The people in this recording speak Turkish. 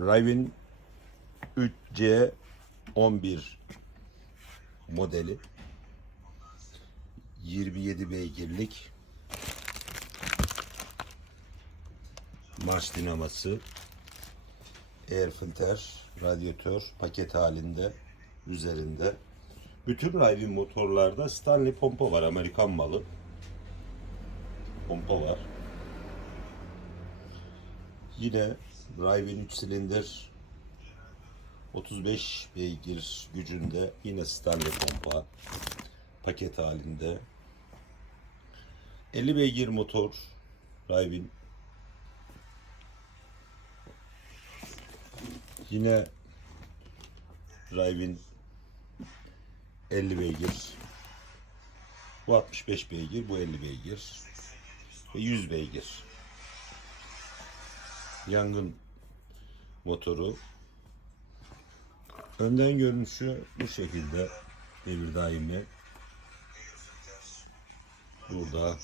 Raven 3C 11 modeli. 27 beygirlik marş dinaması. Air filter radyatör paket halinde üzerinde. Bütün Raven motorlarda Stanley pompa var Amerikan malı. Pompa var yine Raven 3 silindir 35 beygir gücünde yine Stanley pompa paket halinde. 50 beygir motor Raven yine Raven 50 beygir. Bu 65 beygir bu 50 beygir. Ve 100 beygir yangın motoru Önden görünüşü bu şekilde devir daimi. Burada